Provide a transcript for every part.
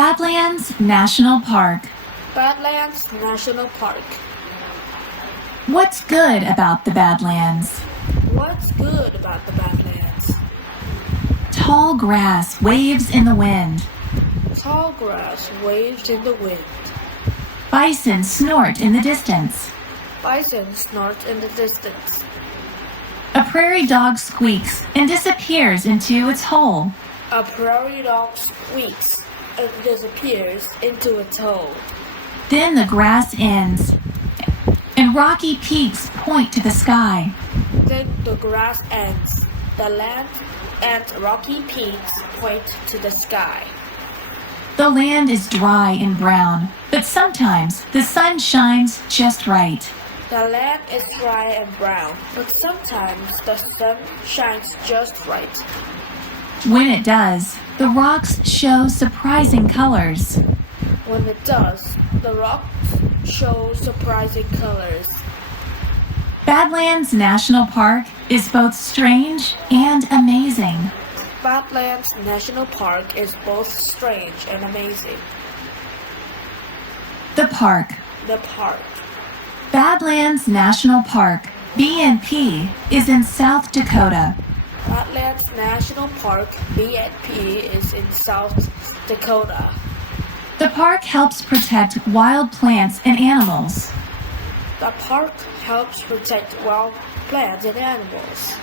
Badlands National Park. Badlands National Park. What's good about the Badlands? What's good about the Badlands? Tall grass waves in the wind. Tall grass waves in the wind. Bison snort in the distance. Bison snorts in the distance. A prairie dog squeaks and disappears into its hole. A prairie dog squeaks and disappears into its hole. Then the grass ends, and rocky peaks point to the sky. Then the grass ends. The land and rocky peaks point to the sky. The land is dry and brown, but sometimes the sun shines just right. The land is dry and brown, but sometimes the sun shines just right. When it does, the rocks show surprising colors. When it does, the rocks show surprising colors. Badlands National Park is both strange and amazing. Badlands National Park is both strange and amazing. The park. The park. Badlands National Park, BNP, is in South Dakota. Badlands National Park, BNP, is in South Dakota. The park helps protect wild plants and animals. The park helps protect wild plants and animals.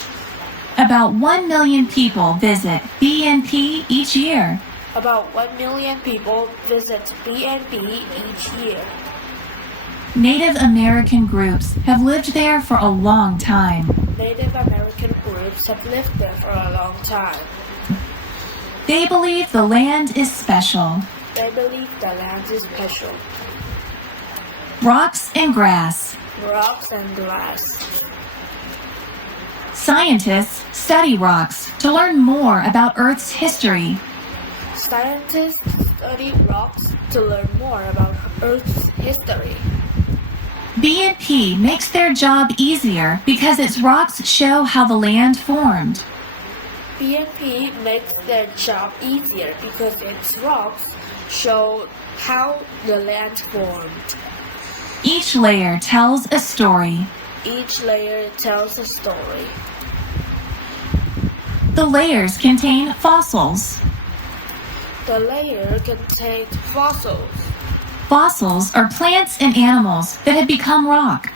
About 1 million people visit BNP each year. About 1 million people visit BNP each year. Native American groups have lived there for a long time. Native American groups have lived there for a long time. They believe the land is special. They believe the land is special. Rocks and grass. Rocks and grass. Scientists study rocks to learn more about Earth's history. Scientists study rocks to learn more about Earth's history. BNP makes their job easier because its rocks show how the land formed. BNP makes their job easier because its rocks show how the land formed. Each layer tells a story. Each layer tells a story. The layers contain fossils. The layer contains fossils. Fossils are plants and animals that have become rock.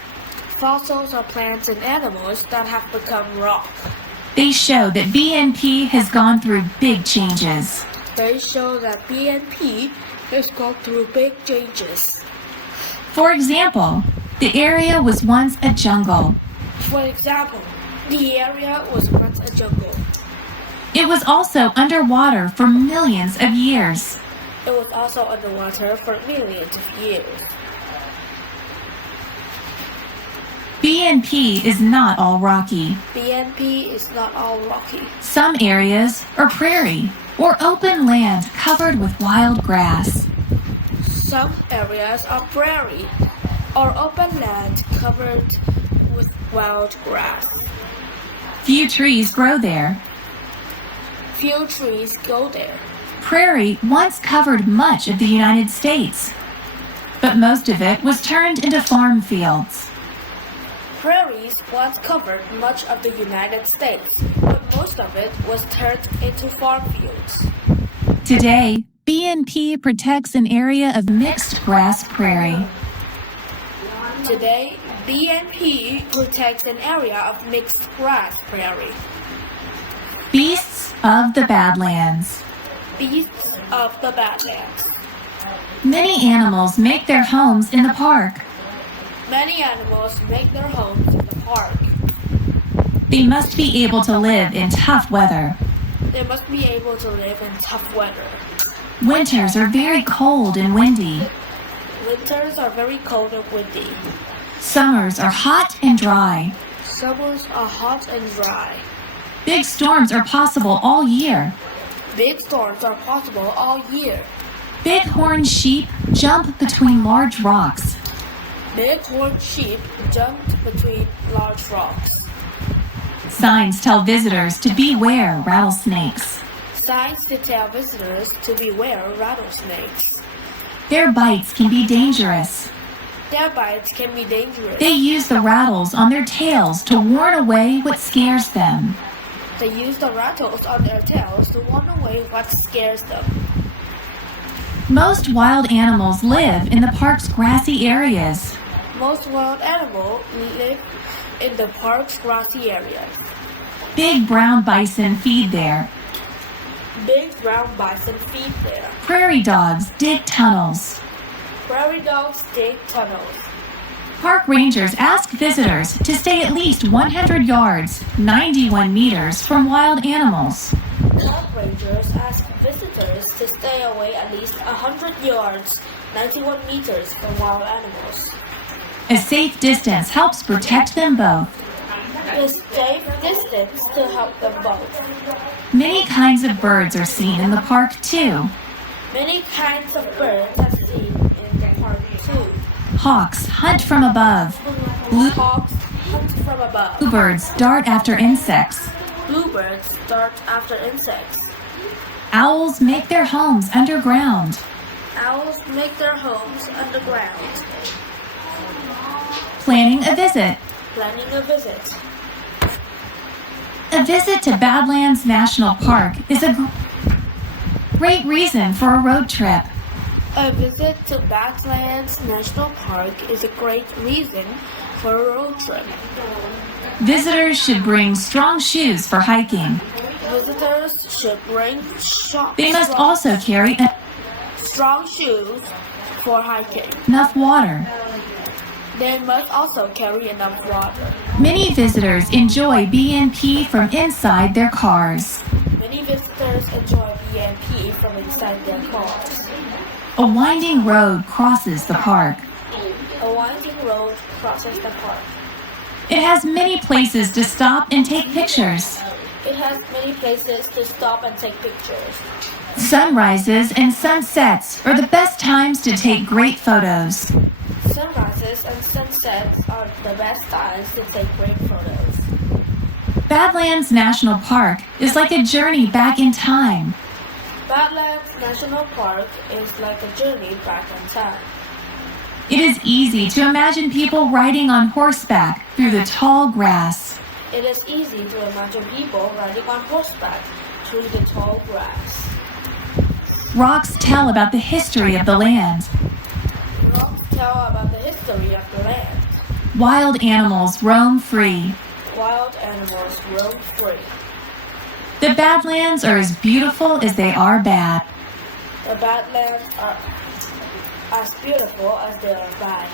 Fossils are plants and animals that have become rock. They show that BNP has gone through big changes. They show that BNP has gone through big changes. For example, the area was once a jungle. For example, the area was once a jungle. It was also underwater for millions of years. It was also underwater for millions of years. BNP is not all rocky. BNP is not all rocky. Some areas are prairie or open land covered with wild grass. Some areas are prairie or open land covered with wild grass. Few trees grow there. Few trees go there. Prairie once covered much of the United States, but most of it was turned into farm fields. Prairies once covered much of the United States, but most of it was turned into farm fields. Today, BNP protects an area of mixed grass prairie. Today, BNP protects an area of mixed grass prairie. Beasts of the Badlands. Beasts of the Badlands. Many animals make their homes in the park. Many animals make their homes in the park. They must be able to live in tough weather. They must be able to live in tough weather. Winters are very cold and windy. Winters are very cold and windy. Summers are hot and dry. Summers are hot and dry. Big storms are possible all year. Big storms are possible all year. Bighorn sheep jump between large rocks. Bighorn sheep jump between large rocks. Signs tell visitors to beware rattlesnakes. signs to tell visitors to beware rattlesnakes. Their bites can be dangerous. Their bites can be dangerous. They use the rattles on their tails to warn away what scares them. They use the rattles on their tails to warn away what scares them. Most wild animals live in the park's grassy areas. Most wild animals live in the park's grassy areas. Big brown bison feed there. Big brown bison feed there. Prairie dogs dig tunnels. Prairie dogs dig tunnels. Park rangers ask visitors to stay at least 100 yards, 91 meters from wild animals. Park rangers ask visitors to stay away at least 100 yards, 91 meters from wild animals. A safe distance helps protect them both. A safe distance to help them both. Many kinds of birds are seen in the park too. Many kinds of birds are seen in the park too. Hawks hunt from above. Hawks hunt from above. Bluebirds dart after insects. Bluebirds dart after insects. Owls make their homes underground. Owls make their homes underground. Planning a visit. Planning a visit. A visit to Badlands National Park is a great reason for a road trip. A visit to Badlands National Park is a great reason for a road trip. Visitors should bring strong shoes for hiking. Visitors should bring They must also carry strong shoes for hiking. enough water. They must also carry enough water. Many visitors enjoy B&P from inside their cars. Many visitors enjoy B&P from inside their cars. A winding road crosses the park. A winding road crosses the park. It has many places to stop and take pictures. It has many places to stop and take pictures. Sunrises and sunsets are the best times to take great photos. Sunrises and sunsets are the best times to take great photos. Badlands National Park is like a journey back in time. Badlands National Park is like a journey back in time. It is easy to imagine people riding on horseback through the tall grass. It is easy to imagine people riding on horseback through the tall grass. Rocks tell about the history of the land. Rocks tell about the history of the land. Wild animals roam free. Wild animals roam free. The Badlands are as beautiful as they are bad. The Badlands are as beautiful as they are bad.